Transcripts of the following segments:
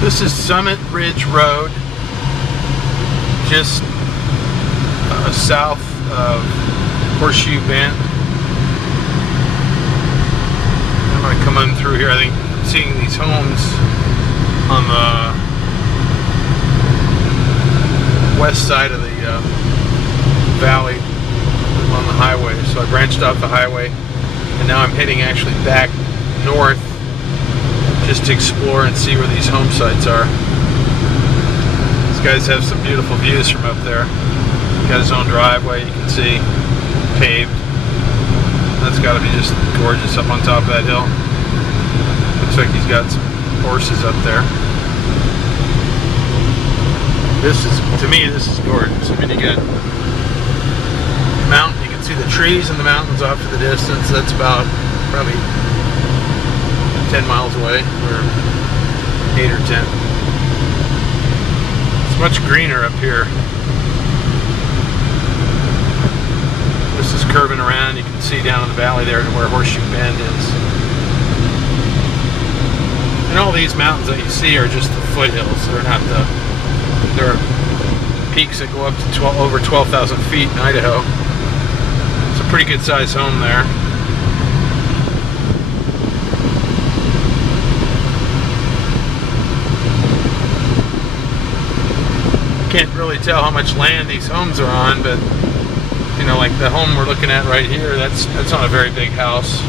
This is Summit Ridge Road, just south of Horseshoe Bend. I'm going to come on through here. I think I'm seeing these homes on the west side of the valley on the highway. So I branched off the highway and now I'm heading actually back north just to explore and see where these home sites are. These guys have some beautiful views from up there. Got his own driveway, you can see, paved. That's got to be just gorgeous up on top of that hill. Looks like he's got some horses up there. This is, to me, this is gorgeous. I mean, you got mountain, you can see the trees and the mountains off to the distance. That's about probably 10 miles away, or 8 or 10. It's much greener up here. This is curving around. You can see down in the valley there to where Horseshoe Bend is. And all these mountains that you see are just the foothills. They're not the. There are peaks that go up to over 12,000 feet in Idaho. It's a pretty good sized home there. Can't really tell how much land these homes are on, but you know, like the home we're looking at right here, that's not a very big house.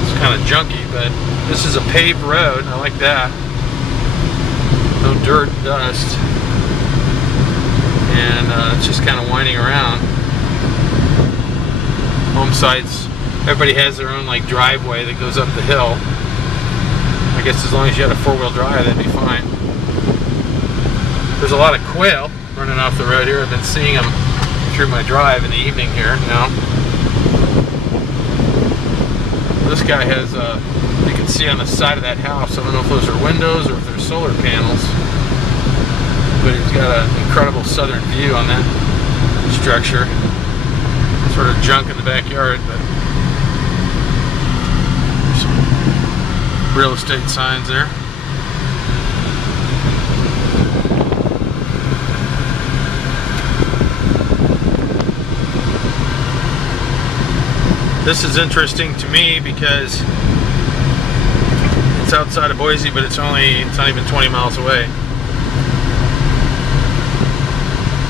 It's kind of junky, but this is a paved road. I like that. No dirt, dust, and it's just kind of winding around. Home sites, everybody has their own like driveway that goes up the hill. I guess as long as you had a four-wheel drive, that'd be fine. There's a lot of quail running off the road here. I've been seeing them through my drive in the evening here now. This guy has, you can see on the side of that house, I don't know if those are windows or if they're solar panels, but he's got an incredible southern view on that structure. Sort of junk in the backyard, but there's some real estate signs there. This is interesting to me because it's outside of Boise, but it's not even 20 miles away.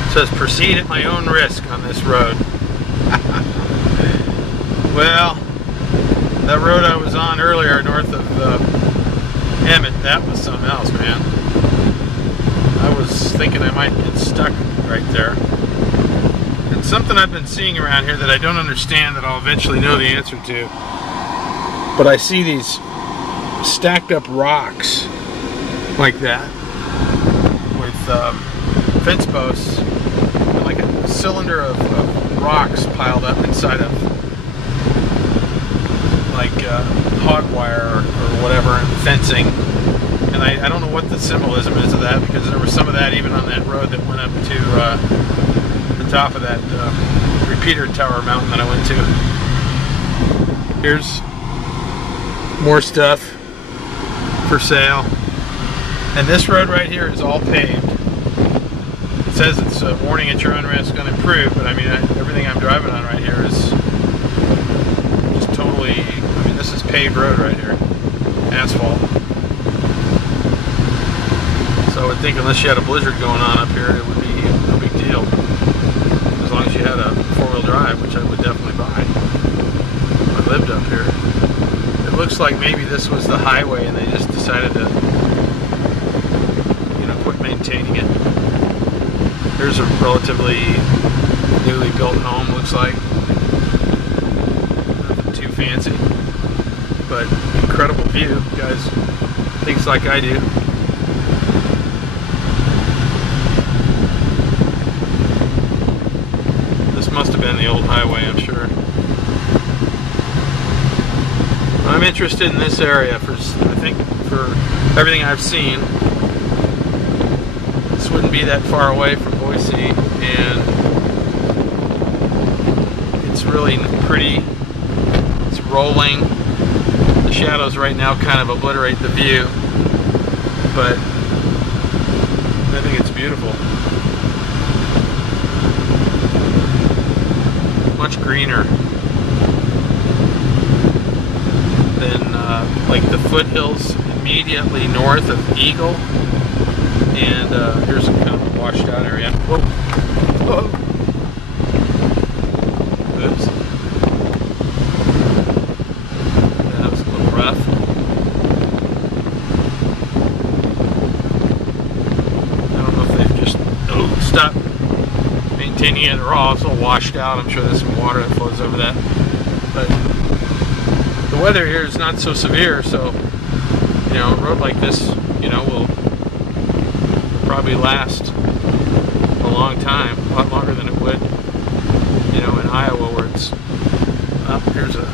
It says proceed at my own risk on this road. Well, that road I was on earlier north of Emmett, that was something else, man. I was thinking I might get stuck right there. Something I've been seeing around here that I don't understand that I'll eventually know the answer to. But I see these stacked up rocks like that with fence posts and like a cylinder of rocks piled up inside of like hog wire or whatever, fencing. And I don't know what the symbolism is of that, because there was some of that even on that road that went up to top of that repeater tower mountain that I went to. Here's more stuff for sale, and this road right here is all paved. It says it's a warning at your own risk, unimproved, but I mean everything I'm driving on right here is just totally, I mean this is paved road right here, asphalt. So I would think unless you had a blizzard going on up here, it would be no big deal. As long as you had a four-wheel drive, which I would definitely buy if I lived up here. It looks like maybe this was the highway and they just decided to, you know, quit maintaining it. Here's a relatively newly built home, looks like. Nothing too fancy, but incredible view. Guys, things like I do. Must have been the old highway, I'm sure. I'm interested in this area for, I think, for everything I've seen. This wouldn't be that far away from Boise, and it's really pretty. It's rolling. The shadows right now kind of obliterate the view, but I think it's beautiful. Much greener than like the foothills immediately north of Eagle. And here's a kind of a washed out area. Whoa. Whoa. Oops. That was a little rough. I don't know if they've just stopped maintaining it or all. It's all washed out. I'm sure there's some water that flows over that. But the weather here is not so severe, so you know, a road like this, you know, will probably last a long time, a lot longer than it would, you know, in Iowa, where it's up. Here's a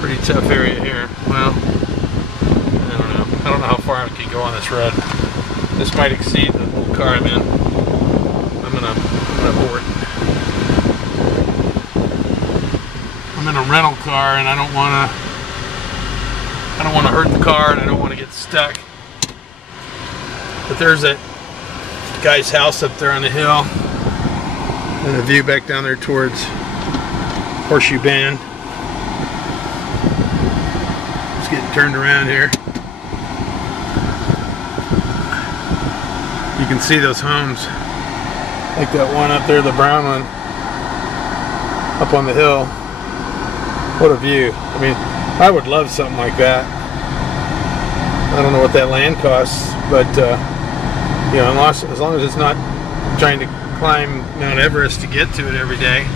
pretty tough area here. Well, I don't know. I don't know how far I can go on this road. This might exceed the little car I'm in. I'm gonna abort. I'm in a rental car, and I don't want to hurt the car, and I don't want to get stuck. But there's that guy's house up there on the hill, and the view back down there towards Horseshoe Bend. Just getting turned around here. You can see those homes, like that one up there, the brown one, up on the hill. What a view. I mean, I would love something like that. I don't know what that land costs, but you know, as long as it's not trying to climb Mount Everest to get to it every day.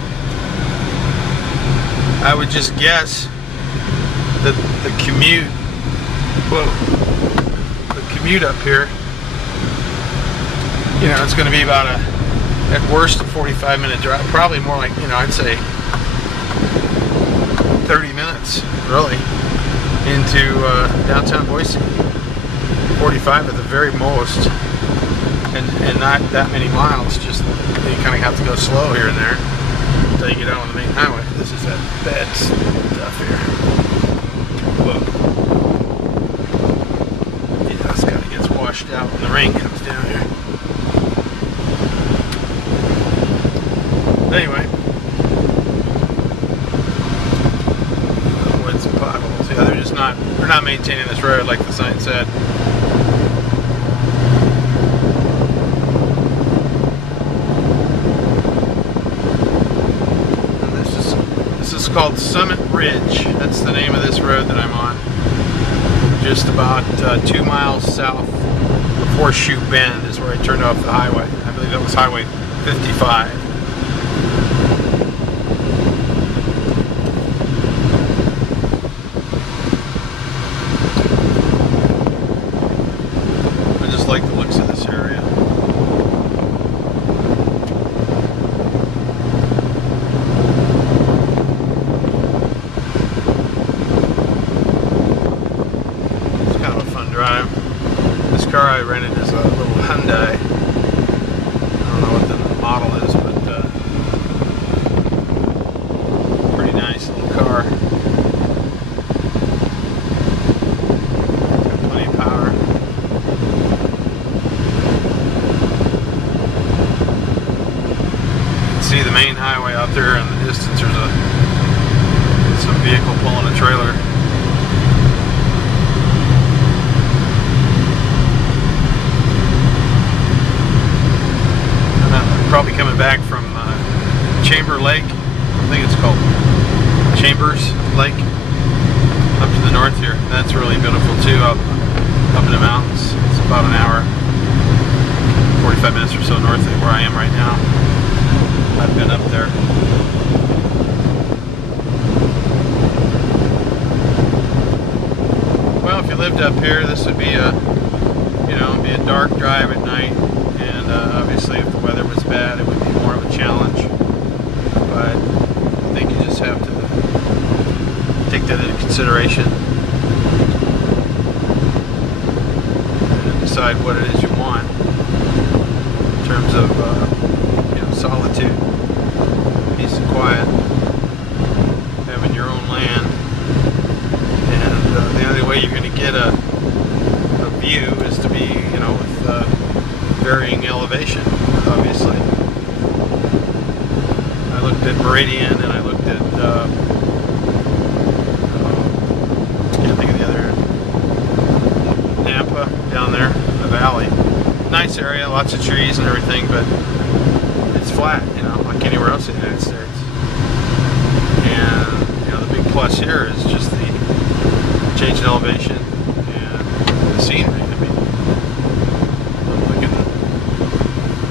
I would just guess that the commute, the commute up here, you know, it's going to be about at worst a 45-minute drive, probably more like, you know, I'd say 30 minutes, really, into downtown Boise. 45 at the very most. And not that many miles, just you kind of have to go slow here and there until you get out on the main highway. This is that bad stuff here. Whoa. Yeah, this kind of gets washed out when the rain comes down here. Anyway. Woods and potholes. Yeah, they're not maintaining this road like the sign said. It's called Summit Ridge. That's the name of this road that I'm on. Just about 2 miles south of Horseshoe Bend is where I turned off the highway. I believe that was Highway 55. I just like the looks of this area. Drive. This car I rented is a little Hyundai. I don't know what the model is, but pretty nice little car. Got plenty of power. You can see the main highway out there in the distance. There's some vehicle pulling a trailer. Probably coming back from Chamber Lake. I think it's called Chambers Lake, up to the north here. That's really beautiful too, up in the mountains. It's about an hour, 45 minutes or so north of where I am right now. I've been up there. Well, if you lived up here, this would be a, you know, be a dark drive at night. And obviously if the weather was bad, it would be more of a challenge. But I think you just have to take that into consideration and decide what it is you want in terms of you know, solitude, peace and quiet, having your own land. And the only way you're going to get a view is to be, you know, with varying elevation, obviously. I looked at Meridian and I looked at, can't think of the other, Nampa down there in the valley. Nice area, lots of trees and everything, but it's flat, you know, like anywhere else in the United States. And, you know, the big plus here is just the change in elevation and the scenery. I mean, I'm looking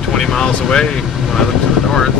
20 miles away when I look to the north.